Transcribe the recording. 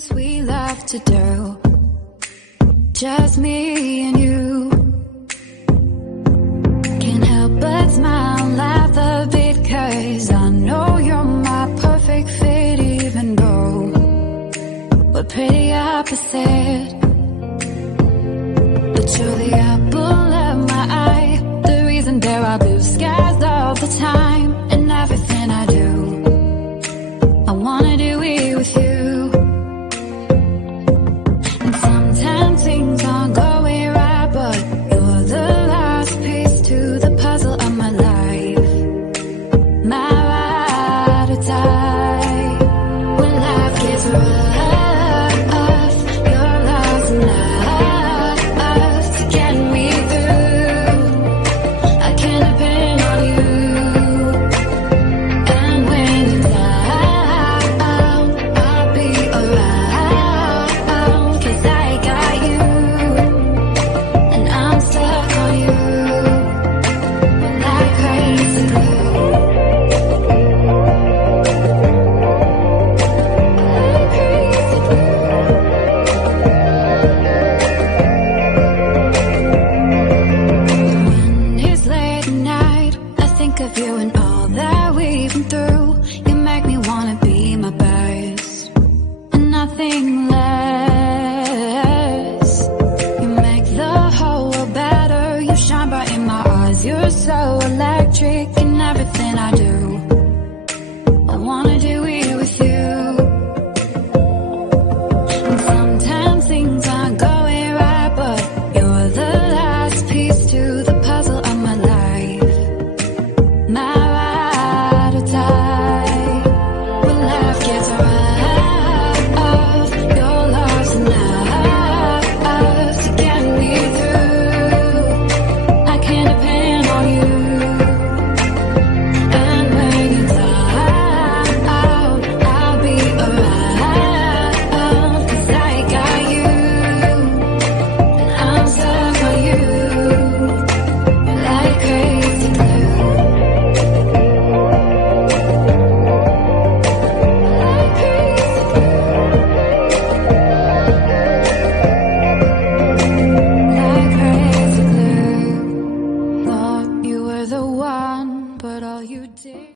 things we love to do, just me and you. Can't help but smile, laugh a bit, 'cause I know you're my perfect fit, even though we're pretty opposite. But you're the apple of my eye, the reason there are blue skies all the time. And everything I do, I wanna do it with you. And sometimes things aren't going right, but you're the last piece to the puzzle of my life. My ride or die. When life gets rough, your love's enough to get me through. I can depend on you. And when you're down, I'll be around, 'cause I got you, and I'm stuck on you like crazy glue. When it's late at night, I think of you and all that we've been through. You make me wanna be my best, and nothing